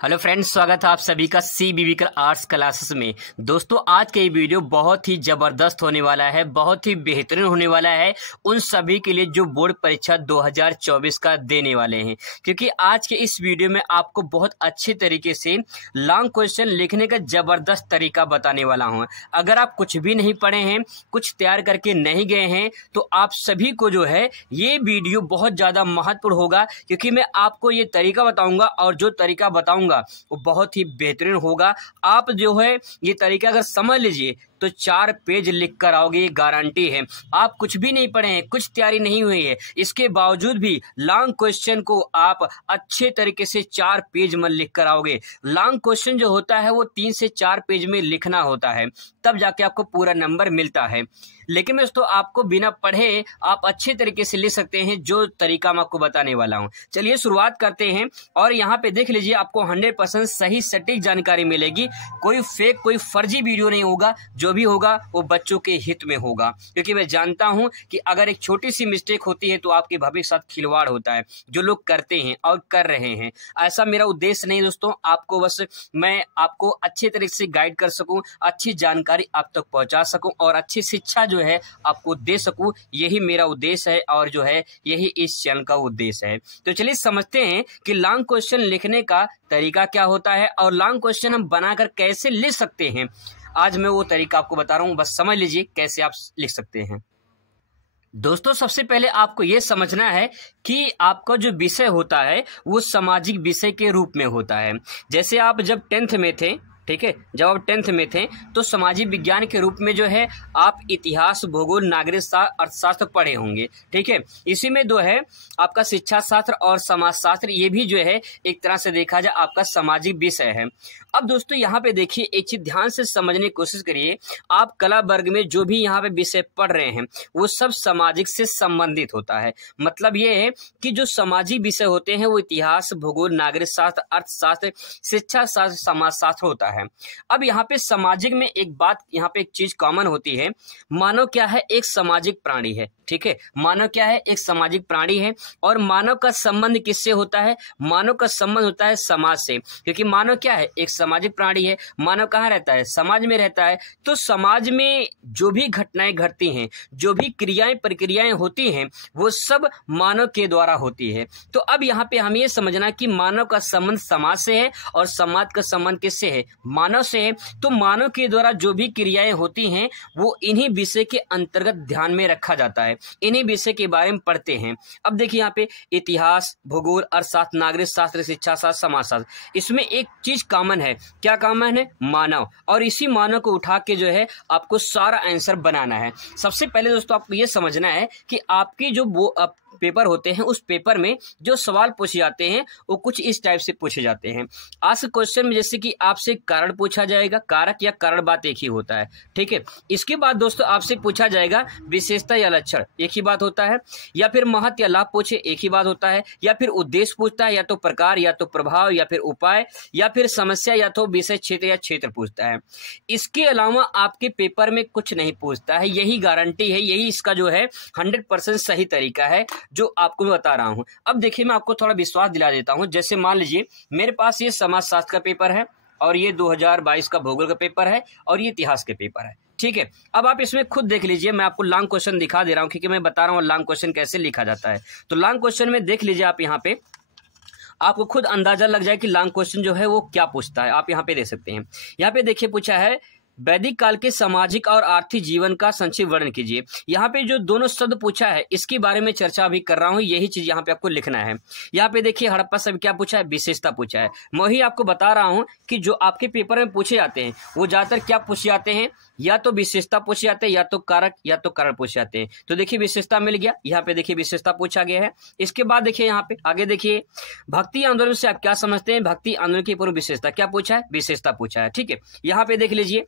Hello friends, स्वागत है आप सभी का CBB आर्ट्स क्लासेस में। दोस्तों, आज का ये वीडियो बहुत ही ज़बरदस्त होने वाला है, बहुत ही बेहतरीन होने वाला है उन सभी के लिए जो बोर्ड परीक्षा 2024 का देने वाले हैं, क्योंकि आज के इस वीडियो में आपको बहुत अच्छे तरीके से लॉन्ग क्वेश्चन लिखने का ज़बरदस्त तरीका बताने वाला हूँ। अगर आप कुछ भी नहीं पढ़े हैं, कुछ तैयार करके नहीं गए हैं, तो आप सभी को जो है ये वीडियो बहुत ज़्यादा महत्वपूर्ण होगा, क्योंकि मैं आपको ये तरीका बताऊँगा और जो तरीका बताऊँगा वो बहुत ही बेहतरीन होगा। आप जो है ये तरीका अगर समझ लीजिए तो 4 पेज लिख कर आओगे, ये गारंटी है। आप कुछ भी नहीं पढ़े हैं, कुछ तैयारी नहीं हुई है, इसके बावजूद भी लॉन्ग क्वेश्चन को आप अच्छे तरीके से 4 पेज में लिख कर आओगे। लॉन्ग क्वेश्चन जो होता है वो 3 से 4 पेज में लिखना होता है, तब जाके आपको पूरा नंबर मिलता है। लेकिन दोस्तों, आपको बिना पढ़े आप अच्छे तरीके से लिख सकते हैं, जो तरीका मैं आपको बताने वाला हूं। चलिए शुरुआत करते हैं। और यहाँ पे देख लीजिए, आपको 100% सही सटीक जानकारी मिलेगी। कोई फेक, कोई फर्जी वीडियो नहीं होगा। जो भी होगा वो बच्चों के हित में होगा, क्योंकि मैं जानता हूं कि अगर एक छोटी सी मिस्टेक होती है तो आपके भविष्य के साथ खिलवाड़ होता है, जो लोग करते हैं और कर रहे हैं। ऐसा मेरा उद्देश्य नहीं दोस्तों, आपको बस मैं आपको अच्छे तरीके से गाइड कर सकूं, अच्छी जानकारी आप तक पहुंचा सकूं और अच्छी शिक्षा जो है आपको दे सकूं, यही मेरा उद्देश्य है और जो है यही इस चैनल का उद्देश्य है। तो चलिए समझते हैं कि लॉन्ग क्वेश्चन लिखने का तरीका क्या होता है और लॉन्ग क्वेश्चन हम बनाकर कैसे लिख सकते हैं। आज मैं वो तरीका आपको बता रहा हूं, बस समझ लीजिए कैसे आप लिख सकते हैं। दोस्तों, सबसे पहले आपको ये समझना है कि आपका जो विषय होता है वो सामाजिक विषय के रूप में होता है। जैसे आप जब 10th में थे, ठीक है, जब आप 10th में थे तो सामाजिक विज्ञान के रूप में जो है आप इतिहास, भूगोल, नागरिक शास्त्र, अर्थशास्त्र पढ़े होंगे। ठीक है, इसी में जो है आपका शिक्षा शास्त्र और समाज शास्त्र, ये भी जो है एक तरह से देखा जाए आपका सामाजिक विषय है। अब दोस्तों यहाँ पे देखिए, एक चीज ध्यान से समझने की कोशिश करिए। आप कला वर्ग में जो भी यहाँ पे विषय पढ़ रहे हैं वो सब सामाजिक से संबंधित होता है। मतलब ये है कि जो सामाजिक विषय होते हैं वो इतिहास, भूगोल, नागरिक शास्त्र, अर्थशास्त्र, शिक्षा शास्त्र, समाज शास्त्र होता है। अब यहाँ पे सामाजिक में एक बात, यहाँ पे एक चीज कॉमन होती है। मानव क्या है? एक सामाजिक प्राणी है। ठीक है, मानव क्या है? एक सामाजिक प्राणी है। और मानव का संबंध किससे होता है? मानव का संबंध होता है समाज से, क्योंकि मानव क्या है? एक सामाजिक प्राणी है। मानव कहाँ रहता है? समाज में रहता है। तो समाज में जो भी घटनाएं घटती हैं, जो भी क्रियाएं प्रक्रियाएं होती हैं, वो सब मानव के द्वारा होती है। तो अब यहाँ पे हमें ये समझना कि मानव का संबंध समाज से है और समाज का संबंध किससे है? मानव से है। तो मानव के द्वारा जो भी क्रियाएं होती हैं वो इन्हीं विषय के अंतर्गत ध्यान में रखा जाता है, इन्हीं विषय के बारे में पढ़ते हैं। अब देखिए यहाँ पे इतिहास, भूगोल, अर्थशास्त्र, नागरिक शास्त्र, शिक्षा शास्त्र, समाज शास्त्र, इसमें एक चीज कॉमन है। क्या कॉमन है? मानव। और इसी मानव को उठा के जो है आपको सारा आंसर बनाना है। सबसे पहले दोस्तों आपको ये समझना है कि आपकी जो वो पेपर होते हैं, उस पेपर में जो सवाल पूछे जाते हैं वो कुछ इस टाइप से पूछे जाते हैं। आज क्वेश्चन में जैसे कि आपसे कारण पूछा जाएगा, कारक या कारण बात एक ही होता है। ठीक है, इसके बाद दोस्तों आपसे पूछा जाएगा विशेषता या लक्षण, एक ही बात होता है। या फिर महत्व या लाभ पूछे, एक ही बात होता है। या फिर उद्देश्य पूछता है, या तो प्रकार, या तो प्रभाव, या फिर उपाय, या फिर समस्या, या तो विषय क्षेत्र या क्षेत्र पूछता है। इसके अलावा आपके पेपर में कुछ नहीं पूछता है। यही गारंटी है, यही इसका जो है 100% सही तरीका है जो आपको मैं बता रहा हूं। अब देखिए, मैं आपको थोड़ा विश्वास दिला देता हूं। जैसे मान लीजिए मेरे पास ये समाज शास्त्र का पेपर है और ये 2022 का भूगोल का पेपर है और ये इतिहास के पेपर है। ठीक है, अब आप इसमें खुद देख लीजिए, मैं आपको लॉन्ग क्वेश्चन दिखा दे रहा हूं, क्योंकि मैं बता रहा हूं लॉन्ग क्वेश्चन कैसे लिखा जाता है। तो लॉन्ग क्वेश्चन में देख लीजिए, आप यहाँ पे आपको खुद अंदाजा लग जाए कि लॉन्ग क्वेश्चन जो है वो क्या पूछता है। आप यहाँ पे देख सकते हैं, यहाँ पे देखिए पूछा है वैदिक काल के सामाजिक और आर्थिक जीवन का संक्षिप्त वर्णन कीजिए। यहाँ पे जो दोनों शब्द पूछा है इसके बारे में चर्चा अभी कर रहा हूँ, यही चीज यहाँ पे आपको लिखना है। यहाँ पे देखिए हड़प्पा सभ्यता क्या पूछा है? विशेषता पूछा है। मैं वही आपको बता रहा हूँ कि जो आपके पेपर में पूछे जाते हैं वो ज्यादातर क्या पूछे जाते हैं? या तो विशेषता पूछे जाते हैं, या तो कारक, या तो कारण पूछे जाते हैं। तो देखिए विशेषता मिल गया, यहाँ पे देखिए विशेषता पूछा गया है। इसके बाद देखिए यहाँ पे आगे देखिए, भक्ति आंदोलन से आप क्या समझते हैं? भक्ति आंदोलन की पूर्व विशेषता क्या पूछा है? विशेषता पूछा है। ठीक है, यहाँ पे देख लीजिए,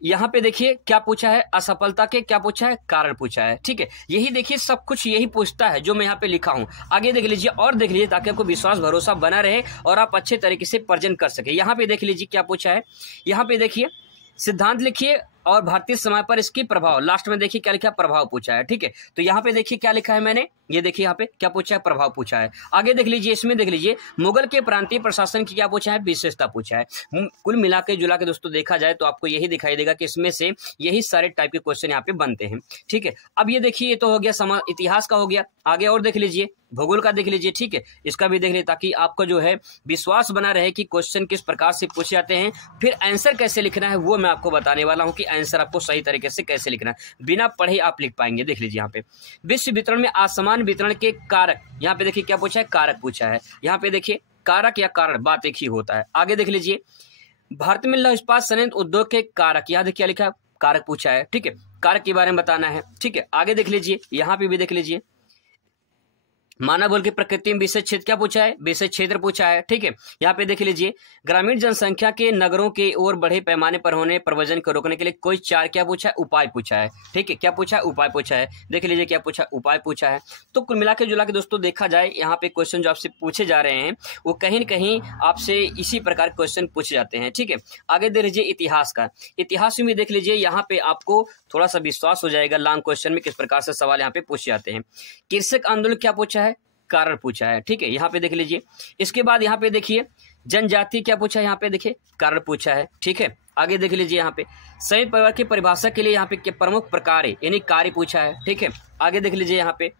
यहाँ पे देखिए क्या पूछा है? असफलता के क्या पूछा है? कारण पूछा है। ठीक है, यही देखिए सब कुछ यही पूछता है जो मैं यहाँ पे लिखा हूँ। आगे देख लीजिए और देख लीजिए, ताकि आपको विश्वास भरोसा बना रहे और आप अच्छे तरीके से प्रेजेंट कर सके। यहाँ पे देख लीजिए क्या पूछा है। यहाँ पे देखिए सिद्धांत लिखिए और भारतीय समय पर इसकी प्रभाव, लास्ट में देखिए क्या लिखा है, प्रभाव पूछा है। ठीक है, तो यहाँ पे देखिए क्या लिखा है मैंने, ये देखिए यहाँ पे क्या पूछा है, प्रभाव पूछा है। आगे देख लीजिए, इसमें देख लीजिए मुगल के प्रांतीय प्रशासन की क्या पूछा है, विशेषता पूछा है। कुल मिला के जुला के दोस्तों देखा जाए तो आपको यही दिखाई देगा कि इसमें से यही सारे टाइप के क्वेश्चन यहाँ पे बनते हैं। ठीक है, अब ये देखिए ये तो हो गया इतिहास का हो गया। आगे और देख लीजिए, भूगोल का देख लीजिए। ठीक है, इसका भी देख लीजिए ताकि आपका जो है विश्वास बना रहे कि क्वेश्चन किस प्रकार से पूछे जाते हैं, फिर आंसर कैसे लिखना है वो मैं आपको बताने वाला हूं कि आंसर आपको सही तरीके से कैसे लिखना है, बिना पढ़े आप लिख पाएंगे। देख लीजिए यहाँ पे विश्व वितरण में असमान वितरण के कारक, यहाँ पे देखिए क्या पूछा है, कारक पूछा है। यहाँ पे देखिए कारक या कारण बात एक ही होता है। आगे देख लीजिए भारत में लौह इस्पात संयंत्र उद्योग के कारक, यहाँ देखिए क्या लिखा है, कारक पूछा है। ठीक है, कारक के बारे में बताना है। ठीक है, आगे देख लीजिए, यहाँ पे भी देख लीजिए मानव बल की प्रकृति में विशेष क्षेत्र क्या पूछा है, विशेष क्षेत्र पूछा है। ठीक है, यहाँ पे देख लीजिए ग्रामीण जनसंख्या के नगरों के ओर बड़े पैमाने पर होने प्रव्रजन को रोकने के लिए कोई चार क्या पूछा है, उपाय पूछा है। ठीक है, क्या पूछा है, उपाय पूछा है। देख लीजिए क्या पूछा, उपाय पूछा है। तो कुल मिला के जुला के दोस्तों देखा जाए यहाँ पे क्वेश्चन जो आपसे पूछे जा रहे हैं वो कहीं न कहीं आपसे इसी प्रकार क्वेश्चन पूछे जाते हैं। ठीक है, आगे देख लीजिए इतिहास का, इतिहास में देख लीजिए यहाँ पे आपको थोड़ा सा विश्वास हो जाएगा लॉन्ग क्वेश्चन में किस प्रकार से सवाल यहाँ पे पूछे जाते हैं। कृषक आंदोलन क्या पूछा है, कारण पूछा है। ठीक है, यहाँ पे देख लीजिए। इसके बाद यहाँ पे देखिए जनजाति क्या पूछा है, यहाँ पे देखिए कारण पूछा है। ठीक है, आगे देख लीजिए यहाँ पे संयुक्त परिवार की परिभाषा के लिए यहाँ पे क्या प्रमुख प्रकार है, यानी कार्य पूछा है। ठीक है, आगे देख लीजिए यहाँ पे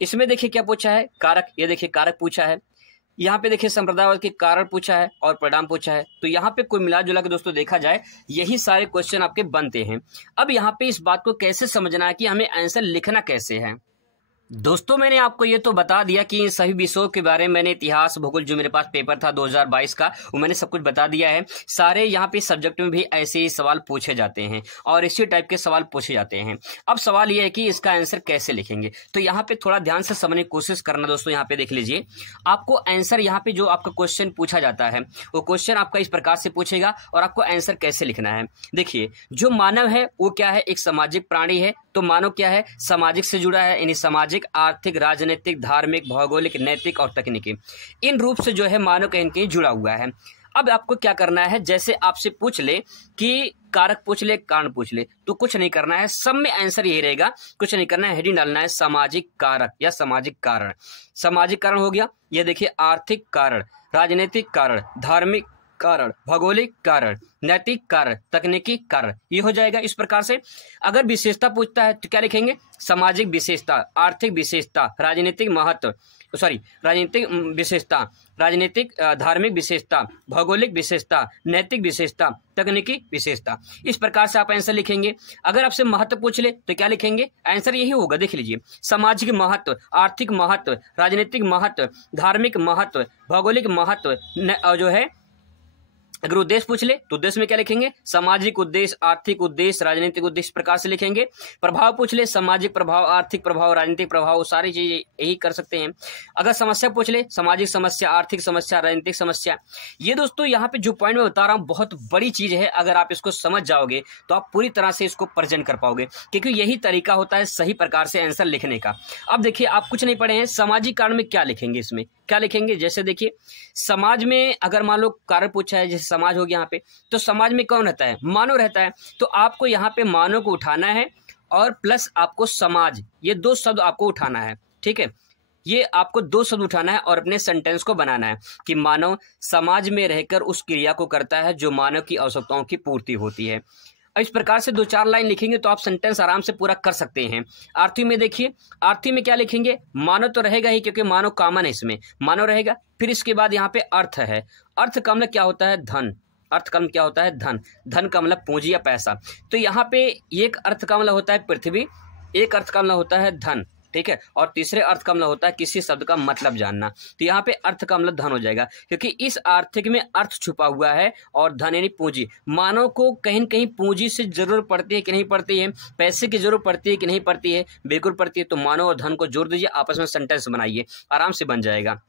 इसमें देखिए क्या पूछा है, कारक, ये देखिए कारक पूछा है। यहाँ पे देखिए संप्रदायवाद के कारण पूछा है और परिणाम पूछा है। तो यहाँ पे कुल मिला जुला के दोस्तों देखा जाए यही सारे क्वेश्चन आपके बनते हैं। अब यहाँ पे इस बात को कैसे समझना है कि हमें आंसर लिखना कैसे है। दोस्तों मैंने आपको ये तो बता दिया कि इन सभी विषयों के बारे में मैंने इतिहास भूगोल जो मेरे पास पेपर था 2022 का वो मैंने सब कुछ बता दिया है। सारे यहाँ पे सब्जेक्ट में भी ऐसे ही सवाल पूछे जाते हैं और इसी टाइप के सवाल पूछे जाते हैं। अब सवाल ये है कि इसका आंसर कैसे लिखेंगे, तो यहाँ पे थोड़ा ध्यान से समझने की कोशिश करना दोस्तों। यहाँ पे देख लीजिए आपको आंसर, यहाँ पे जो आपका क्वेश्चन पूछा जाता है वो क्वेश्चन आपका इस प्रकार से पूछेगा और आपको आंसर कैसे लिखना है। देखिए जो मानव है वो क्या है, एक सामाजिक प्राणी है। तो मानव क्या है, सामाजिक से जुड़ा है, यानी सामाजिक, आर्थिक, राजनीतिक, धार्मिक, भौगोलिक, नैतिक और तकनीकी, इन रूप से जो है मानव कहीं न कहीं जुड़ा हुआ है। अब आपको क्या करना है, जैसे आपसे पूछ ले कि कारक पूछ ले, कारण पूछ ले, तो कुछ नहीं करना है, सब में आंसर यही रहेगा, कुछ नहीं करना है, हेडिंग डालना है सामाजिक कारक या सामाजिक कारण। सामाजिक कारण हो गया, ये देखिए आर्थिक कारण, राजनीतिक कारण, धार्मिक कारण, भौगोलिक कारण, नैतिक कारण, तकनीकी कारण, ये हो जाएगा इस प्रकार से। अगर विशेषता पूछता है तो क्या लिखेंगे, सामाजिक विशेषता, आर्थिक विशेषता, राजनीतिक महत्व, राजनीतिक विशेषता, राजनीतिक धार्मिक विशेषता, भौगोलिक विशेषता, नैतिक विशेषता, तकनीकी विशेषता, इस प्रकार से आप आंसर लिखेंगे। अगर आपसे महत्व पूछ ले तो क्या लिखेंगे, आंसर यही होगा। देख लीजिए सामाजिक महत्व, आर्थिक महत्व, राजनीतिक महत्व, धार्मिक महत्व, भौगोलिक महत्व, जो है अगर उद्देश्य पूछ ले तो उद्देश्य में क्या लिखेंगे, सामाजिक उद्देश्य, आर्थिक उद्देश्य, राजनीतिक उद्देश्य प्रकार से लिखेंगे। प्रभाव पूछ ले, सामाजिक प्रभाव, आर्थिक प्रभाव, राजनीतिक प्रभाव, सारी चीजें यही कर सकते हैं। अगर समस्या पूछ ले, सामाजिक समस्या, आर्थिक समस्या, राजनीतिक समस्या। ये दोस्तों यहाँ पे जो पॉइंट मैं बता रहा हूँ बहुत बड़ी चीज है। अगर आप इसको समझ जाओगे तो आप पूरी तरह से इसको प्रेजेंट कर पाओगे, क्योंकि यही तरीका होता है सही प्रकार से आंसर लिखने का। अब देखिए आप कुछ नहीं पढ़े हैं, सामाजिक कारण में क्या लिखेंगे, इसमें क्या लिखेंगे, जैसे देखिए समाज में अगर मान लो कारण पूछा है, जैसे समाज हो गया यहाँ पे, तो समाज में कौन रहता है, मानव रहता है। तो आपको यहाँ पे मानव को उठाना है और प्लस आपको समाज, ये दो शब्द आपको उठाना है। ठीक है, ये आपको दो शब्द उठाना है और अपने सेंटेंस को बनाना है कि मानव समाज में रहकर उस क्रिया को करता है जो मानव की आवश्यकताओं की पूर्ति होती है। इस प्रकार से 2-4 लाइन लिखेंगे तो आप सेंटेंस आराम से पूरा कर सकते हैं। आर्थिक में देखिए, आर्थिक में क्या लिखेंगे, मानव तो रहेगा ही क्योंकि मानव कॉमन है, इसमें मानव रहेगा। फिर इसके बाद यहाँ पे अर्थ है, अर्थ का मतलब क्या होता है, धन। अर्थ का मतलब क्या होता है, धन। धन का मतलब पूंजी या पैसा। तो यहाँ पे एक अर्थ का मतलब होता है पृथ्वी, एक अर्थ का मतलब होता है धन। ठीक है, और तीसरे अर्थ का मतलब होता है किसी शब्द का मतलब जानना। तो यहाँ पे अर्थ का मतलब धन हो जाएगा, क्योंकि इस आर्थिक में अर्थ छुपा हुआ है और धन यानी पूंजी। मानव को कहीं न कहीं पूंजी से जरूरत पड़ती है कि नहीं पड़ती है, पैसे की जरूरत पड़ती है कि नहीं पड़ती है, बिल्कुल पड़ती है। तो मानव और धन को जोड़ दीजिए, आपस में सेंटेंस बनाइए, आराम से बन जाएगा।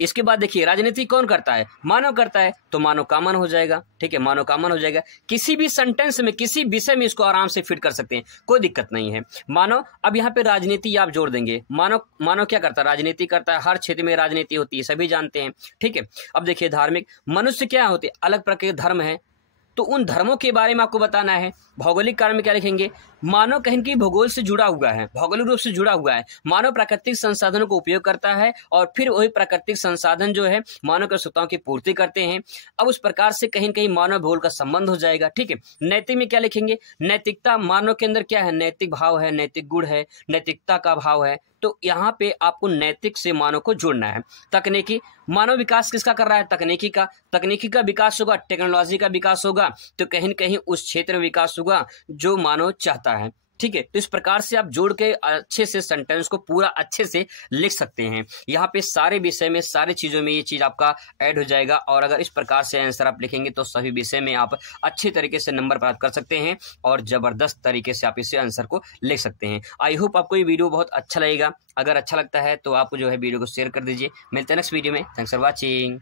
इसके बाद देखिए राजनीति कौन करता है, मानव करता है, तो मानव कॉमन हो जाएगा। ठीक है, मानव कॉमन हो जाएगा। किसी भी सेंटेंस में, किसी विषय में इसको आराम से फिट कर सकते हैं, कोई दिक्कत नहीं है। मानव, अब यहाँ पे राजनीति आप जोड़ देंगे। मानव क्या करता है, राजनीति करता है। हर क्षेत्र में राजनीति होती है, सभी जानते हैं। ठीक है, अब देखिए धार्मिक, मनुष्य क्या होते हैं, अलग प्रकार के धर्म है, तो उन धर्मों के बारे में आपको बताना है। भौगोलिक कारण में क्या लिखेंगे, मानव कहीं की भूगोल से जुड़ा हुआ है, भौगोलिक रूप से जुड़ा हुआ है। मानव प्राकृतिक संसाधनों को उपयोग करता है और फिर वही प्राकृतिक संसाधन जो है मानव की आवश्यकताओं की पूर्ति करते हैं। अब उस प्रकार से कहीं न कहीं मानव भूगोल का संबंध हो जाएगा। ठीक है, नैतिक में क्या लिखेंगे, नैतिकता, मानव के अंदर क्या है, नैतिक भाव है, नैतिक गुण है, नैतिकता का भाव है। तो यहाँ पे आपको नैतिक से मानव को जोड़ना है। तकनीकी, मानव विकास किसका कर रहा है, तकनीकी का। तकनीकी का विकास होगा, टेक्नोलॉजी का विकास होगा, तो कहीं न कहीं उस क्षेत्र में विकास होगा जो मानव चाहता है। ठीक है, तो इस प्रकार से आप जोड़ के अच्छे से सेंटेंस को पूरा अच्छे से लिख सकते हैं। यहाँ पे सारे विषय में, सारी चीजों में ये चीज आपका ऐड हो जाएगा और अगर इस प्रकार से आंसर आप लिखेंगे तो सभी विषय में आप अच्छे तरीके से नंबर प्राप्त कर सकते हैं और जबरदस्त तरीके से आप इसे आंसर को लिख सकते हैं। आई होप आपको ये वीडियो बहुत अच्छा लगेगा। अगर अच्छा लगता है तो आप जो है वीडियो को शेयर कर दीजिए। मिलते हैं नेक्स्ट वीडियो में। Thanks for watching.